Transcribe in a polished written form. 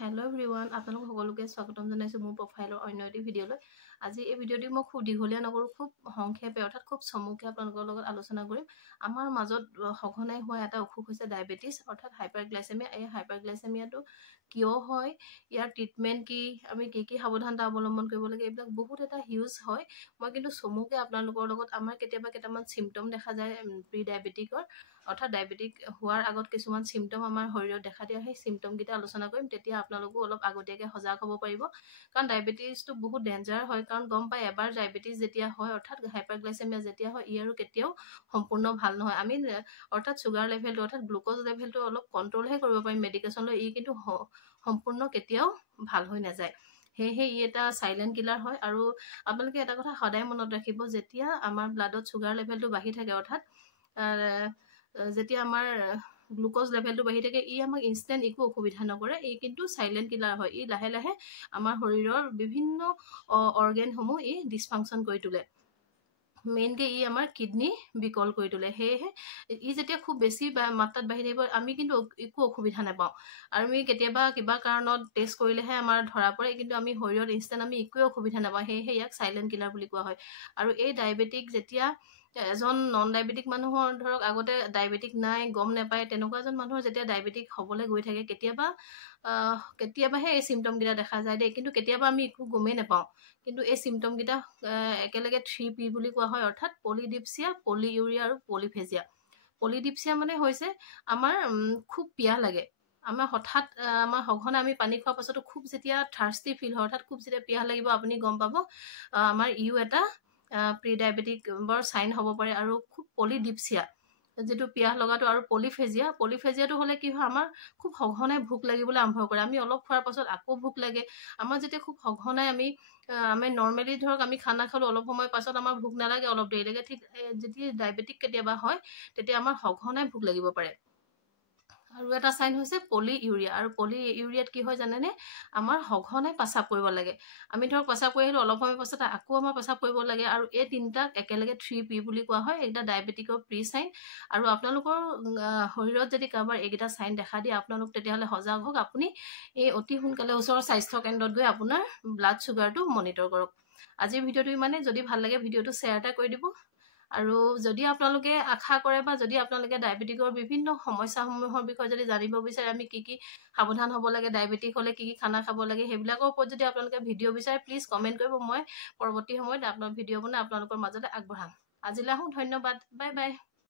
Hello everyone, আপোনালোক সকলোকে স্বাগতম জনাইছো মোৰ প্ৰফাইলৰ অন্য এটি ভিডিঅ'লৈ। আজি এই ভিডিঅ'টি মই খুব দীঘলীয়া নকৰো, খুব সংক্ষেপে অৰ্থাৎ খুব চমুকে আপোনালোকৰ লগত আলোচনা কৰিম। আমাৰ মাজত সঘনাই হোৱা এটা অসুখ হৈছে ডায়াবেটিছ অৰ্থাৎ হাইপাৰগ্লাইচেমিয়া। এই হাইপাৰগ্লাইচেমিয়াটো কিয় হয়, ইয়াৰ ট্ৰিটমেণ্ট কি, আমি কি সাৱধানতা অৱলম্বন কৰিব লাগে, এইবিলাক বহুত এটা হিউজ হয়। মই কিন্তু চমুকে আপোনালোকৰ লগত আমাৰ কেতিয়াবা কেইটামান চিমটম দেখা যায় প্ৰি ডায়েবেটিকৰ অৰ্থাৎ ডায়েবেটিক হোৱাৰ আগত কিছুমান চিমটম আমাৰ শৰীৰত দেখা দিয়া, সেই চিমটমকেইটা আলোচনা কৰিম। তেতিয়া আপোনালোকো অলপ আগতীয়াকৈ সজাগ হ'ব পাৰিব, কাৰণ ডায়েবেটিছটো বহুত ডেঞ্জাৰ হয়। কাৰণ গম পাই এবাৰ ডায়েবেটিছ যেতিয়া হয় অৰ্থাৎ হাইপাৰগ্লাইচেমিয়া যেতিয়া হয়, ই আৰু কেতিয়াও সম্পূৰ্ণ ভাল নহয়। আমি অৰ্থাৎ চুগাৰ লেভেলটো অৰ্থাৎ গ্লুক'জ লেভেলটো অলপ কণ্ট্ৰলহে কৰিব পাৰিম মেডিকেশ্যন লৈ, ই কিন্তু সম্পূৰ্ণ কেতিয়াও ভাল হৈ নাযায়। সেয়েহে ই এটা চাইলেণ্ট কিলাৰ হয়। আৰু আপোনালোকে এটা কথা সদায় মনত ৰাখিব, যেতিয়া আমাৰ ব্লাডত চুগাৰ লেভেলটো বাঢ়ি থাকে অৰ্থাৎ যেতিয়া আমাৰ গ্লুক'জ লেভেলটো বাঢ়ি থাকে, ই আমাক ইনষ্টেণ্ট একো অসুবিধা নকৰে, ই কিন্তু চাইলেণ্ট কিলাৰ হয়। ই লাহে লাহে আমাৰ শৰীৰৰ বিভিন্ন অৰ্গেনসমূহ ই ডিছফাংচন কৰি তোলে। মেইনকে ই আমাৰ কিডনী বিকল কৰি তোলে। সেয়েহে ই যেতিয়া খুব বেছি মাত্ৰাত বাঢ়ি থাকিব, আমি কিন্তু একো অসুবিধা নাপাওঁ। আৰু আমি কেতিয়াবা কিবা কাৰণত টেষ্ট কৰিলেহে আমাৰ ধৰা পৰে, কিন্তু আমি শৰীৰত ইনষ্টেণ্ট আমি একোৱে অসুবিধা নাপাওঁ। সেয়েহে ইয়াক চাইলেণ্ট কিলাৰ বুলি কোৱা হয়। আৰু এই ডায়েবেটিক যেতিয়া এজন নন ডায়েবেটিক মানুহৰ ধৰক আগতে ডায়েবেটিক নাই গম নাপায়, তেনেকুৱা এজন মানুহৰ যেতিয়া ডায়েবেটিক হ'বলৈ গৈ থাকে, কেতিয়াবাহে এই চিমটমকেইটা দেখা যায় দেই, কিন্তু কেতিয়াবা আমি একো গমেই নাপাওঁ। কিন্তু এই চিমটমকেইটা একেলগে 3P বুলি কোৱা হয়, অৰ্থাৎ পলিডিপচিয়া, পলিইউৰিয়া আৰু পলিফেজিয়া। পলিডিপচিয়া মানে হৈছে আমাৰ খুব পিয়াহ লাগে। আমাৰ হঠাৎ আমাৰ সঘনাই আমি পানী খোৱাৰ পাছতো খুব যেতিয়া থাৰ্ষ্টি ফিল হয়, অৰ্থাৎ খুব যেতিয়া পিয়াহ লাগিব, আপুনি গম পাব আমাৰ ইও এটা প্ৰি ডায়েবেটিকৰ চাইন হ'ব পাৰে। আৰু খুব পলিডিপচিয়া যিটো পিয়াহ লগাটো, আৰু পলিফেজিয়াটো হ'লে কি হয়, আমাৰ খুব সঘনাই ভোক লাগিবলৈ আৰম্ভ কৰে। আমি অলপ খোৱাৰ পাছত আকৌ ভোক লাগে। আমাৰ যেতিয়া খুব সঘনাই আমি নৰ্মেলি ধৰক আমি খানা খালোঁ, অলপ সময়ৰ পাছত আমাৰ ভোক নালাগে, অলপ দেৰি লাগে। ঠিক যেতিয়া ডায়েবেটিক কেতিয়াবা হয়, তেতিয়া আমাৰ সঘনাই ভোক লাগিব পাৰে। আৰু এটা চাইন হৈছে পলিইউৰিয়া। আৰু পলিইউৰিয়াত কি হয় জানেনে, আমাৰ সঘনাই পেচাব কৰিব লাগে। আমি ধৰক পেচাব কৰি আহিলোঁ, অলপ সময়ৰ পাছত আকৌ আমাৰ পেচাব কৰিব লাগে। আৰু এই তিনিটাক একেলগে 3P বুলি কোৱা হয়। এইকেইটা ডায়েবেটিকৰ প্ৰি চাইন। আৰু আপোনালোকৰ শৰীৰত যদি কাৰোবাৰ এইকেইটা চাইন দেখা দিয়ে, আপোনালোক তেতিয়াহ'লে সজাগ হওক। আপুনি এই অতি সোনকালে ওচৰৰ স্বাস্থ্য কেন্দ্ৰত গৈ আপোনাৰ ব্লাড চুগাৰটো মনিটৰ কৰক। আজিৰ ভিডিঅ'টো ইমানেই। যদি ভাল লাগে ভিডিঅ'টো শ্বেয়াৰ এটা কৰি দিব। আৰু যদি আপোনালোকে আশা কৰে বা যদি আপোনালোকে ডায়েবেটিকৰ বিভিন্ন সমস্যাসমূহৰ বিষয়ে যদি জানিব বিচাৰে, আমি কি সাৱধান হ'ব লাগে, ডায়েবেটিক হ'লে কি খানা খাব লাগে, সেইবিলাকৰ ওপৰত যদি আপোনালোকে ভিডিঅ' বিচাৰে, প্লিজ কমেণ্ট কৰিব। মই পৰৱৰ্তী সময়ত ভিডিঅ' বনাই আপোনালোকৰ মাজলৈ আগবঢ়াম। আজিলৈ আহোঁ, ধন্যবাদ, বাই বাই।